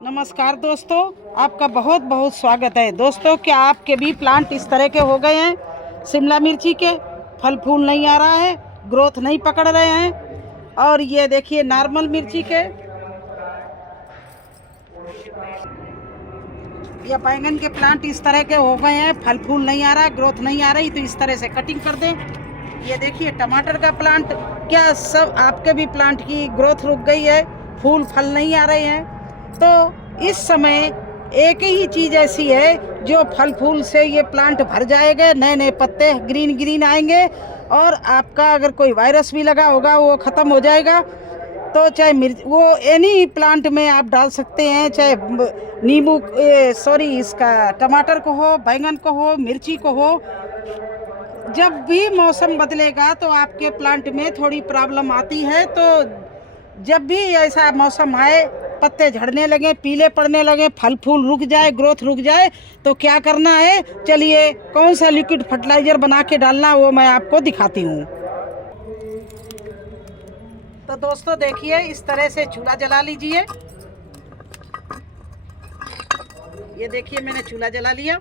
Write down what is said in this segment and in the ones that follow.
नमस्कार दोस्तों, आपका बहुत बहुत स्वागत है। दोस्तों, क्या आपके भी प्लांट इस तरह के हो गए हैं? शिमला मिर्ची के फल फूल नहीं आ रहा है, ग्रोथ नहीं पकड़ रहे हैं। और ये देखिए नॉर्मल मिर्ची के या बैंगन के प्लांट इस तरह के हो गए हैं, फल फूल नहीं आ रहा, ग्रोथ नहीं आ रही, तो इस तरह से कटिंग कर दें। ये देखिए टमाटर का प्लांट, क्या सब आपके भी प्लांट की ग्रोथ रुक गई है, फूल फल नहीं आ रहे हैं? तो इस समय एक ही चीज़ ऐसी है जो फल फूल से ये प्लांट भर जाएगा, नए नए पत्ते ग्रीन ग्रीन आएंगे और आपका अगर कोई वायरस भी लगा होगा वो ख़त्म हो जाएगा। तो चाहे मिर्च वो एनी प्लांट में आप डाल सकते हैं, चाहे नींबू इसका टमाटर को हो, बैंगन को हो, मिर्ची को हो। जब भी मौसम बदलेगा तो आपके प्लांट में थोड़ी प्रॉब्लम आती है। तो जब भी ऐसा मौसम आए, पत्ते झड़ने लगे, पीले पड़ने लगे, फल फूल रुक जाए, ग्रोथ रुक जाए, तो क्या करना है, चलिए कौन सा लिक्विड फर्टिलाइज़र बना के डालना वो मैं आपको दिखाती हूँ। तो दोस्तों देखिए, इस तरह से चूल्हा जला लीजिए। ये देखिए मैंने चूल्हा जला लिया।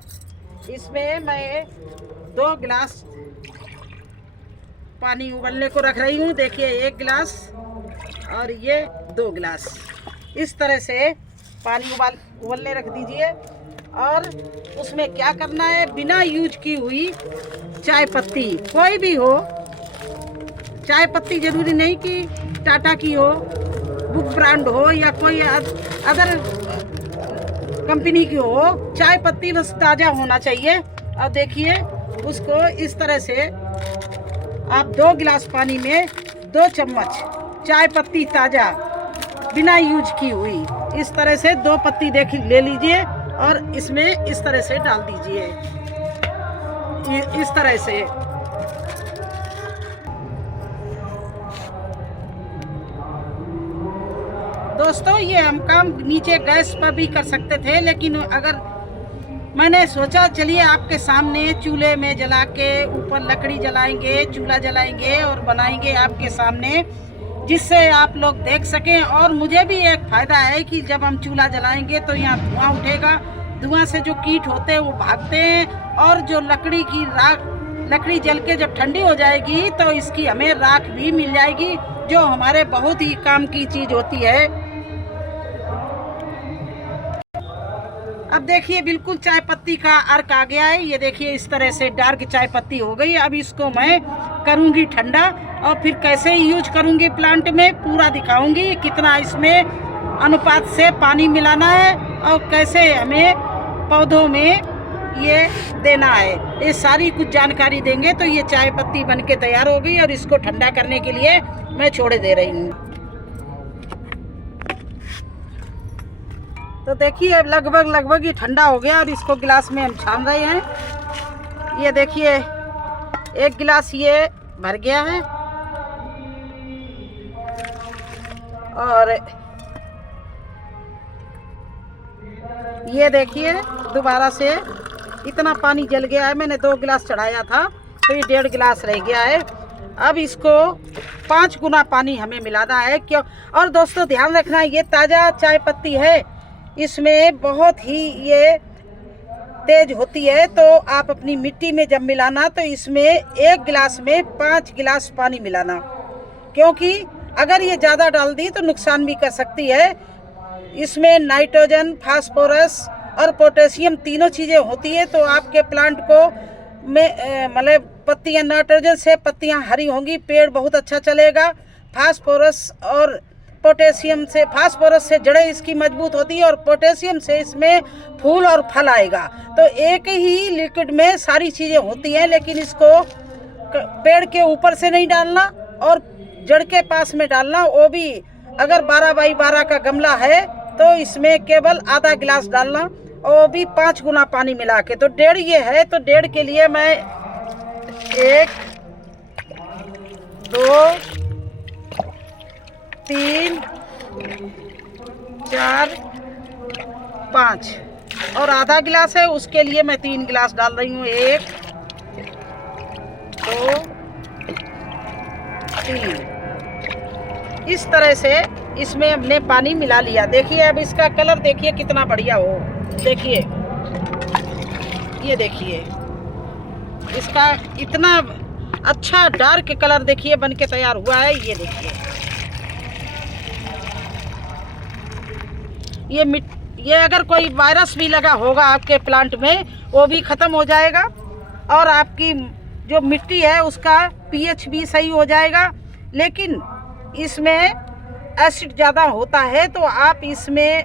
इसमें मैं 2 गिलास पानी उबलने को रख रही हूँ। देखिए 1 गिलास और ये 2 गिलास। इस तरह से पानी उबलने रख दीजिए। और उसमें क्या करना है, बिना यूज की हुई चाय पत्ती, कोई भी हो, चाय पत्ती जरूरी नहीं कि टाटा की हो, बुक ब्रांड हो या कोई अदर कंपनी की हो, चाय पत्ती बस ताज़ा होना चाहिए। और देखिए उसको इस तरह से आप 2 गिलास पानी में 2 चम्मच चाय पत्ती ताज़ा बिना यूज की हुई इस तरह से 2 पत्ती ले लीजिए और इसमें इस तरह से डाल दीजिए। इस तरह से दोस्तों, ये हम काम नीचे गैस पर भी कर सकते थे, लेकिन अगर मैंने सोचा चलिए आपके सामने चूल्हे में जला के, ऊपर लकड़ी जलाएंगे, चूल्हा जलाएंगे और बनाएंगे आपके सामने, जिससे आप लोग देख सकें। और मुझे भी एक फ़ायदा है कि जब हम चूल्हा जलाएंगे तो यहाँ धुआं उठेगा, धुआं से जो कीट होते हैं वो भागते हैं, और जो लकड़ी जल के जब ठंडी हो जाएगी तो इसकी हमें राख भी मिल जाएगी, जो हमारे बहुत ही काम की चीज़ होती है। अब देखिए बिल्कुल चाय पत्ती का अर्क आ गया है। ये देखिए इस तरह से डार्क चाय पत्ती हो गई। अब इसको मैं करूँगी ठंडा और फिर कैसे यूज करूँगी प्लांट में पूरा दिखाऊँगी, कितना इसमें अनुपात से पानी मिलाना है और कैसे हमें पौधों में ये देना है, ये सारी कुछ जानकारी देंगे। तो ये चाय पत्ती बन के तैयार हो गई और इसको ठंडा करने के लिए मैं छोड़ दे रही हूँ। तो देखिए लगभग ये ठंडा हो गया और इसको गिलास में हम छान रहे हैं। ये देखिए 1 गिलास ये भर गया है और ये देखिए दोबारा से इतना पानी जल गया है। मैंने 2 गिलास चढ़ाया था तो ये 1.5 गिलास रह गया है। अब इसको 5 गुना पानी हमें मिलाना है। क्यों? और दोस्तों ध्यान रखना, ये ताज़ा चाय पत्ती है, इसमें बहुत ही ये तेज होती है। तो आप अपनी मिट्टी में जब मिलाना तो इसमें 1 गिलास में 5 गिलास पानी मिलाना, क्योंकि अगर ये ज़्यादा डाल दी तो नुकसान भी कर सकती है। इसमें नाइट्रोजन, फास्फोरस और पोटेशियम तीनों चीज़ें होती है। तो आपके प्लांट को मतलब पत्तियाँ, नाइट्रोजन से पत्तियाँ हरी होंगी, पेड़ बहुत अच्छा चलेगा। फास्फोरस और पोटेशियम से, फास्फोरस से जड़ें इसकी मजबूत होती है और पोटेशियम से इसमें फूल और फल आएगा। तो एक ही लिक्विड में सारी चीज़ें होती हैं, लेकिन इसको पेड़ के ऊपर से नहीं डालना और जड़ के पास में डालना। वो भी अगर 12 बाई 12 का गमला है तो इसमें केवल आधा गिलास डालना, और वो भी 5 गुना पानी मिला के। तो 1.5 ये है, तो 1.5 के लिए मैं 1 2 3 4 5 और आधा गिलास है, उसके लिए मैं 3 गिलास डाल रही हूँ। 1 2 3 इस तरह से इसमें हमने पानी मिला लिया। देखिए अब इसका कलर देखिए कितना बढ़िया हो। देखिए ये देखिए इसका इतना अच्छा डार्क कलर देखिए बन के तैयार हुआ है। ये देखिए ये अगर कोई वायरस भी लगा होगा आपके प्लांट में वो भी ख़त्म हो जाएगा और आपकी जो मिट्टी है उसका पीएच भी सही हो जाएगा। लेकिन इसमें एसिड ज़्यादा होता है तो आप इसमें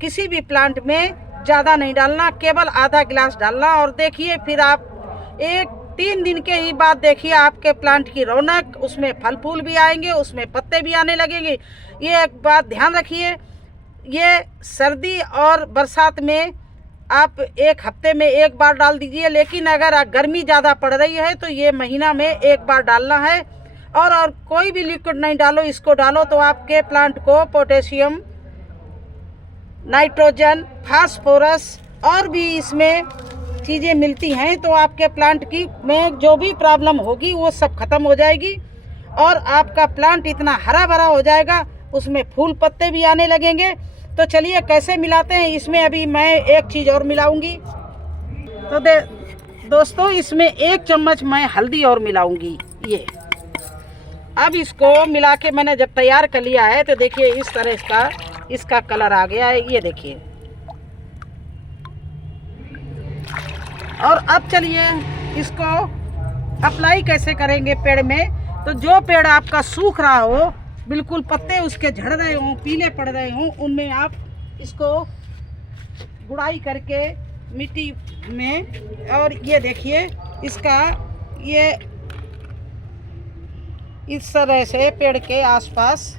किसी भी प्लांट में ज़्यादा नहीं डालना, केवल आधा गिलास डालना। और देखिए फिर आप 3 दिन के ही बाद देखिए आपके प्लांट की रौनक, उसमें फल फूल भी आएंगे, उसमें पत्ते भी आने लगेंगे। ये एक बात ध्यान रखिए, ये सर्दी और बरसात में आप 1 हफ्ते में 1 बार डाल दीजिए, लेकिन अगर गर्मी ज़्यादा पड़ रही है तो ये महीना में 1 बार डालना है। और कोई भी लिक्विड नहीं डालो, इसको डालो तो आपके प्लांट को पोटेशियम, नाइट्रोजन, फास्फोरस और भी इसमें चीज़ें मिलती हैं। तो आपके प्लांट की में जो भी प्रॉब्लम होगी वो सब खत्म हो जाएगी और आपका प्लांट इतना हरा भरा हो जाएगा, उसमें फूल पत्ते भी आने लगेंगे। तो चलिए कैसे मिलाते हैं। इसमें अभी मैं एक चीज़ और मिलाऊंगी। तो दोस्तों इसमें 1 चम्मच मैं हल्दी और मिलाऊंगी। ये अब इसको मिला के मैंने जब तैयार कर लिया है तो देखिए इस तरह इसका कलर आ गया है। ये देखिए और अब चलिए इसको अप्लाई कैसे करेंगे पेड़ में। तो जो पेड़ आपका सूख रहा हो, बिल्कुल पत्ते उसके झड़ रहे हों, पीले पड़ रहे हों, उनमें आप इसको गुड़ाई करके मिट्टी में, और ये देखिए इसका ये इस तरह से पेड़ के आसपास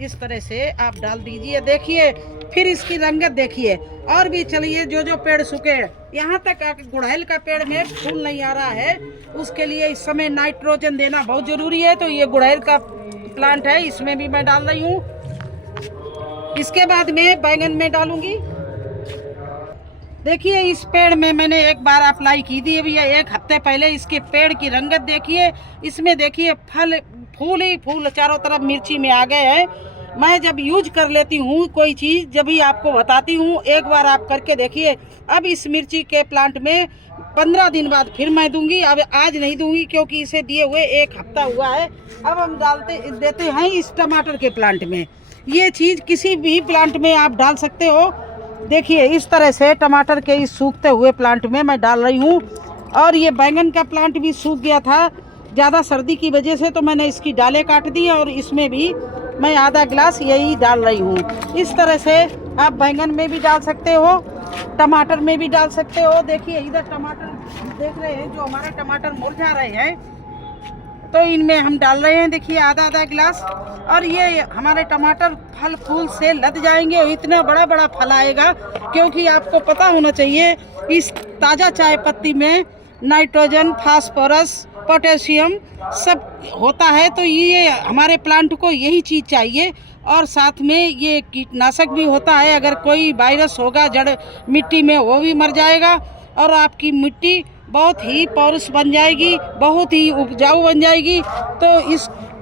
इस तरह से आप डाल दीजिए। देखिए फिर इसकी रंगत देखिए। और भी चलिए जो पेड़ सूखे, यहाँ तक गुड़हल का पेड़ में फूल नहीं आ रहा है, उसके लिए इस समय नाइट्रोजन देना बहुत ज़रूरी है। तो ये गुड़हल का प्लांट है, इसमें भी मैं डाल रही हूँ। इसके बाद में बैंगन में डालूंगी। देखिए इस पेड़ में मैंने 1 बार अप्लाई की थी अभी 1 हफ्ते पहले। इसके पेड़ की रंगत देखिए, इसमें देखिए फूल ही फूल चारों तरफ मिर्ची में आ गए हैं। मैं जब यूज कर लेती हूँ कोई चीज़, जब भी आपको बताती हूँ, 1 बार आप करके देखिए। अब इस मिर्ची के प्लांट में 15 दिन बाद फिर मैं दूंगी। अब आज नहीं दूंगी क्योंकि इसे दिए हुए 1 हफ्ता हुआ है। अब हम देते हैं इस टमाटर के प्लांट में। ये चीज़ किसी भी प्लांट में आप डाल सकते हो। देखिए इस तरह से टमाटर के इस सूखते हुए प्लांट में मैं डाल रही हूँ। और ये बैंगन का प्लांट भी सूख गया था ज़्यादा सर्दी की वजह से, तो मैंने इसकी डालें काट दी और इसमें भी मैं आधा गिलास यही डाल रही हूँ। इस तरह से आप बैंगन में भी डाल सकते हो, टमाटर में भी डाल सकते हो। देखिए इधर टमाटर देख रहे हैं, जो हमारे टमाटर मुरझा रहे हैं तो इनमें हम डाल रहे हैं देखिए आधा गिलास। और ये हमारे टमाटर फल फूल से लद जाएंगे और इतना बड़ा बड़ा फल आएगा। क्योंकि आपको पता होना चाहिए इस ताज़ा चाय पत्ती में नाइट्रोजन, फास्फोरस, पोटेशियम सब होता है। तो ये हमारे प्लांट को यही चीज़ चाहिए। और साथ में ये कीटनाशक भी होता है, अगर कोई वायरस होगा जड़ मिट्टी में वो भी मर जाएगा और आपकी मिट्टी बहुत ही पौरुष बन जाएगी, बहुत ही उपजाऊ बन जाएगी। तो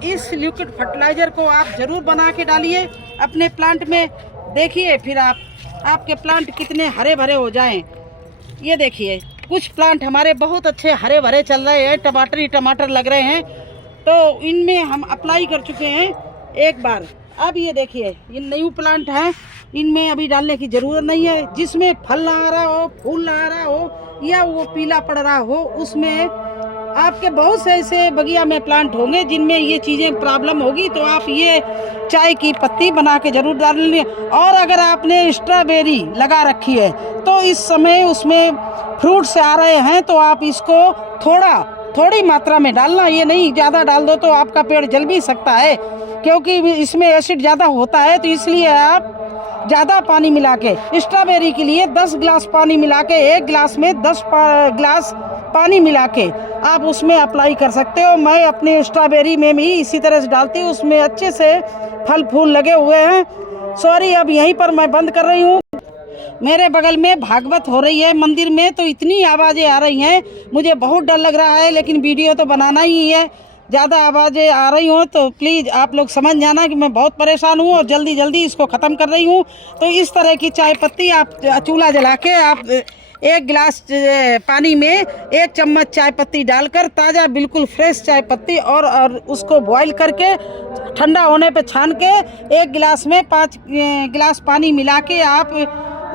इस लिक्विड फर्टिलाइज़र को आप ज़रूर बना के डालिए अपने प्लांट में। देखिए फिर आपके प्लांट कितने हरे भरे हो जाएं। ये देखिए कुछ प्लांट हमारे बहुत अच्छे हरे भरे चल रहे हैं, टमाटर ही टमाटर लग रहे हैं। तो इनमें हम अप्लाई कर चुके हैं 1 बार। अब ये देखिए ये न्यू प्लांट हैं, इनमें अभी डालने की ज़रूरत नहीं है। जिसमें फल ना आ रहा हो, फूल ना आ रहा हो या वो पीला पड़ रहा हो, उसमें आपके बहुत से ऐसे बगिया में प्लांट होंगे जिनमें ये चीज़ें प्रॉब्लम होगी। तो आप ये चाय की पत्ती बना के ज़रूर डाल लें। और अगर आपने स्ट्रॉबेरी लगा रखी है तो इस समय उसमें फ्रूट्स आ रहे हैं, तो आप इसको थोड़ी मात्रा में डालना, ये नहीं ज़्यादा डाल दो तो आपका पेड़ जल भी सकता है। क्योंकि इसमें एसिड ज़्यादा होता है, तो इसलिए आप ज़्यादा पानी मिला के, स्ट्रॉबेरी के लिए 10 गिलास पानी मिला के, 1 गिलास में 10 गिलास पानी मिला के आप उसमें अप्लाई कर सकते हो। मैं अपने स्ट्रॉबेरी में भी इसी तरह से डालती हूँ, उसमें अच्छे से फल फूल लगे हुए हैं। सॉरी अब यहीं पर मैं बंद कर रही हूँ। मेरे बगल में भागवत हो रही है मंदिर में, तो इतनी आवाज़ें आ रही हैं, मुझे बहुत डर लग रहा है, लेकिन वीडियो तो बनाना ही है। ज़्यादा आवाज़ें आ रही हो तो प्लीज़ आप लोग समझ जाना कि मैं बहुत परेशान हूँ और जल्दी जल्दी इसको ख़त्म कर रही हूँ। तो इस तरह की चाय पत्ती आप चूल्हा जला के आप 1 गिलास पानी में 1 चम्मच चाय पत्ती डालकर, ताज़ा बिल्कुल फ्रेश चाय पत्ती, और उसको बॉईल करके ठंडा होने पे छान के 1 गिलास में 5 गिलास पानी मिला के आप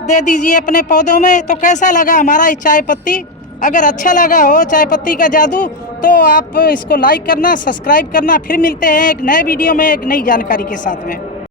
दे दीजिए अपने पौधों में। तो कैसा लगा हमारा ये चाय पत्ती? अगर अच्छा लगा हो चाय पत्ती का जादू तो आप इसको लाइक करना, सब्सक्राइब करना। फिर मिलते हैं एक नए वीडियो में एक नई जानकारी के साथ में।